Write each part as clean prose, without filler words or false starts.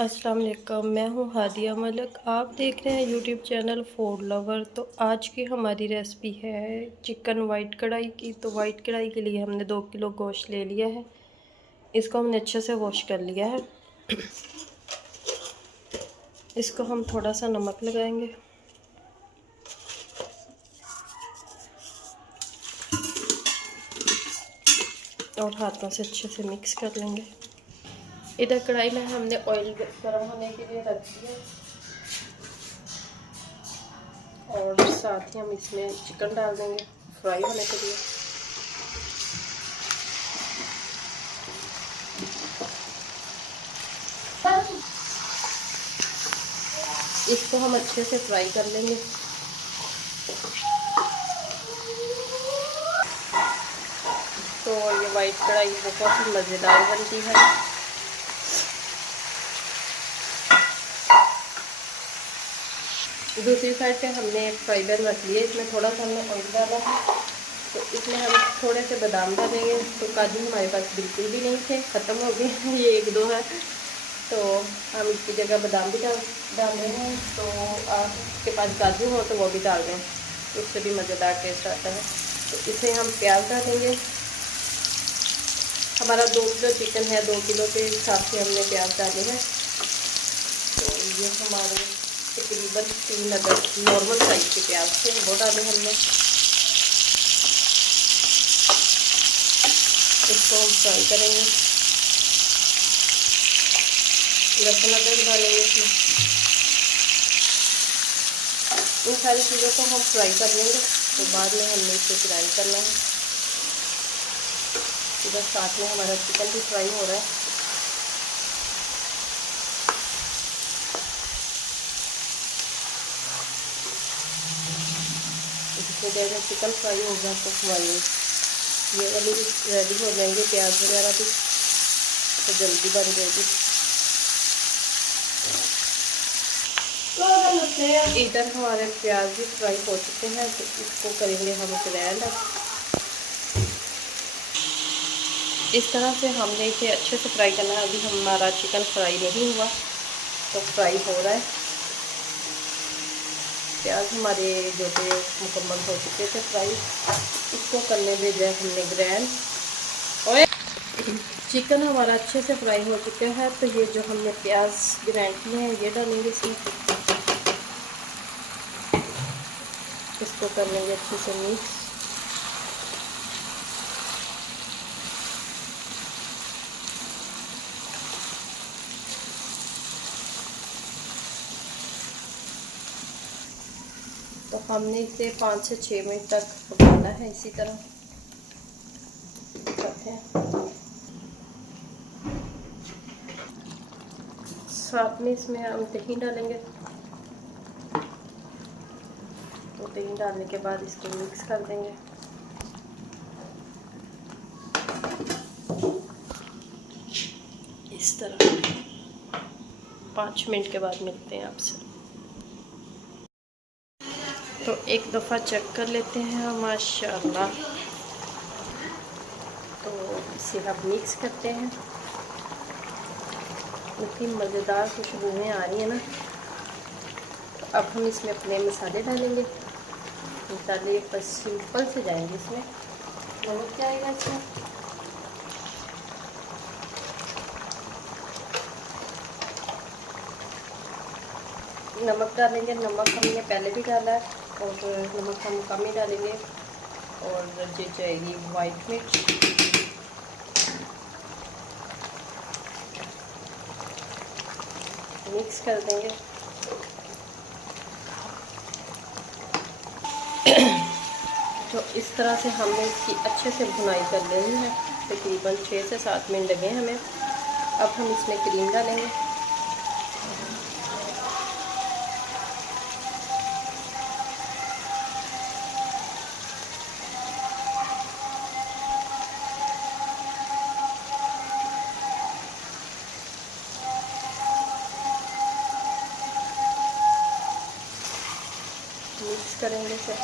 अस्सलाम वालेकुम, मैं हूँ हादिया मलिक। आप देख रहे हैं यूट्यूब चैनल फूड लवर। तो आज की हमारी रेसिपी है चिकन वाइट कढ़ाई की। तो वाइट कढ़ाई के लिए हमने 2 किलो गोश्त ले लिया है। इसको हमने अच्छे से वॉश कर लिया है। इसको हम थोड़ा सा नमक लगाएंगे और हाथों से अच्छे से मिक्स कर लेंगे। इधर कढ़ाई में हमने ऑयल गर्म होने के लिए रख दिया और साथ ही हम इसमें चिकन डाल देंगे फ्राई होने के लिए। इसको हम अच्छे से फ्राई कर लेंगे। तो ये वाइट कढ़ाई बहुत ही मज़ेदार बनती है। दूसरी साइड पे हमने एक फ्राई पैन रख लिया, इसमें थोड़ा सा हमने ऑयल डाला है। तो इसमें हम थोड़े से बादाम डालेंगे। तो काजू हमारे पास बिल्कुल भी नहीं थे, ख़त्म हो गए हैं, ये 1-2 है। तो हम इसकी जगह बादाम भी डाल रहे हैं। तो आपके पास काजू हो तो वो भी डाल दें, उससे भी मज़ेदार टेस्ट आता है। तो इसमें हम प्याज डालेंगे। हमारा 2 किलो चिकन है, 2 किलो के हिसाब से हमने प्याज डाले हैं। तो ये हमारे तकरीबन 3 अदद नॉर्मल साइज के प्याज थे, वो डाले हमने। इसको हम फ्राई करेंगे। लहसुन अदरक डालेंगे इसमें। इन सारी चीज़ों को हम फ्राई कर लेंगे। तो बाद में हमने इसे ग्राइंड करना है। इधर साथ में हमारा चिकन भी फ्राई हो रहा है। जितनी देर में चिकन फ्राई होगा तो हमारी ये वाली भी रेडी हो जाएंगे, प्याज वगैरह भी, तो जल्दी बन जाएगी। इधर हमारे प्याज भी फ्राई हो चुके हैं। तो इसको करेंगे हम ग्राइंड। इस तरह से हमने इसे अच्छे से फ्राई करना है। अभी हमारा चिकन फ्राई नहीं हुआ, तो फ्राई हो रहा है। प्याज हमारे जो थे मुकम्मल हो चुके थे फ्राई। इसको करने भेजा हमने ग्राइंड। और चिकन हमारा अच्छे से फ्राई हो चुका है। तो ये जो हमने प्याज ग्राइंड किए हैं ये डालेंगे इसमें। इसको कर लेंगे अच्छे से मिक्स। तो हमने इसे 5 से 6 मिनट तक पकाना है। इसी तरह करते हैं। साथ में इसमें हम दही डालेंगे। तो दही डालने के बाद इसको मिक्स कर देंगे। इस तरह 5 मिनट के बाद मिलते हैं आपसे। तो एक दफ़ा चेक कर लेते हैं माशाल्लाह। तो इसे हम मिक्स करते हैं। इतनी मज़ेदार खुशबुएँ आ रही है ना। तो अब हम इसमें अपने मसाले डालेंगे। मसाले बस सिंपल से जाएंगे इसमें। नमक जाएगा इसमें, नमक डालेंगे। नमक हमने पहले भी डाला है और नमक हम कम ही डालेंगे। और ये जाएगी वाइट मिर्च, मिक्स कर देंगे। तो इस तरह से हमने इसकी अच्छे से भुनाई कर लेनी है। तकरीबन 6 से 7 मिनट लगे हमें। अब हम इसमें क्रीम डालेंगे। मिक्स करेंगे इसे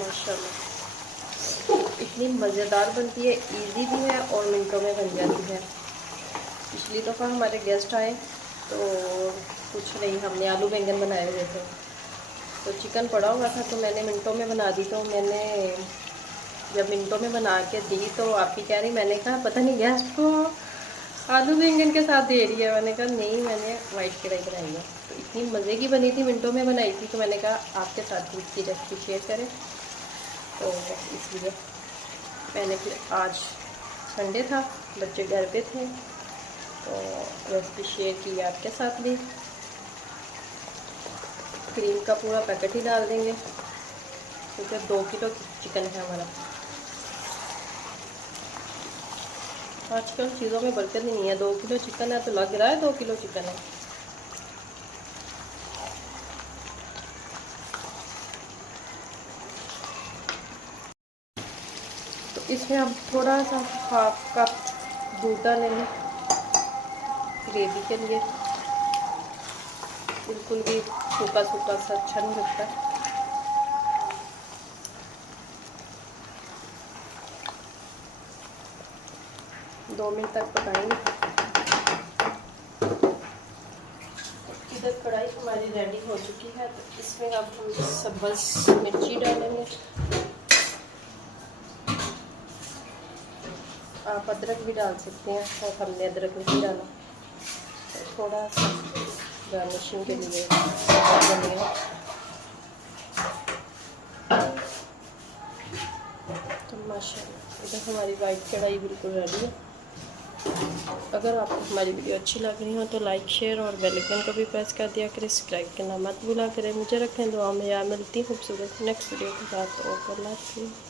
माशाल्लाह। इतनी मज़ेदार बनती है, इजी भी है और मिनटों में बन जाती है। पिछली दफ़ा हमारे गेस्ट आए तो कुछ नहीं, हमने आलू बैंगन बनाए हुए थे, तो चिकन पड़ा हुआ था तो मैंने मिनटों में बना दी। तो मैंने जब मिनटों में बना के दी तो आप ही कह रही, मैंने कहा पता नहीं गेस्ट को आलू बैंगन के साथ दे रही है। मैंने कहा नहीं, मैंने वाइट कढ़ाई बनाई है, तो इतनी मज़े की बनी थी, मिनटों में बनाई थी, तो मैंने कहा आपके साथ भी इसकी रेसिपी शेयर करें। तो इसलिए मैंने फिर आज संडे था, बच्चे घर पे थे, तो रेसिपी शेयर की आपके साथ भी। क्रीम का पूरा पैकेट ही डाल देंगे क्योंकि 2 किलो चिकन है हमारा। आजकल चीज़ों में बरकत नहीं है, 2 किलो चिकन है तो लग रहा है 2 किलो चिकन है। तो इसमें हम थोड़ा सा 1/2 कप दूध डालेंगे ग्रेवी के लिए। बिल्कुल भी सूखा सूखा सा अच्छा नहीं लगता। दो मिनट तक पकाएंगे। इधर कढ़ाई हमारी रेडी हो चुकी है, तो इसमें अब हम सब्ज़ मिर्ची डालेंगे। आप अदरक भी डाल सकते हैं, और हमने अदरक नहीं डाला, तो थोड़ा सा गार्निशिंग के लिए धनिया। तो माशाल्लाह इधर हमारी वाइट कढ़ाई बिल्कुल रेडी है। अगर आपको हमारी वीडियो अच्छी लग रही हो तो लाइक, शेयर और बेल आइकन को भी प्रेस कर दिया करें। सब्सक्राइब करना मत भूला करें। मुझे रखें दुआ में। या मिलती खूबसूरत नेक्स्ट वीडियो के साथ। तो अल्लाह हाफ़िज़।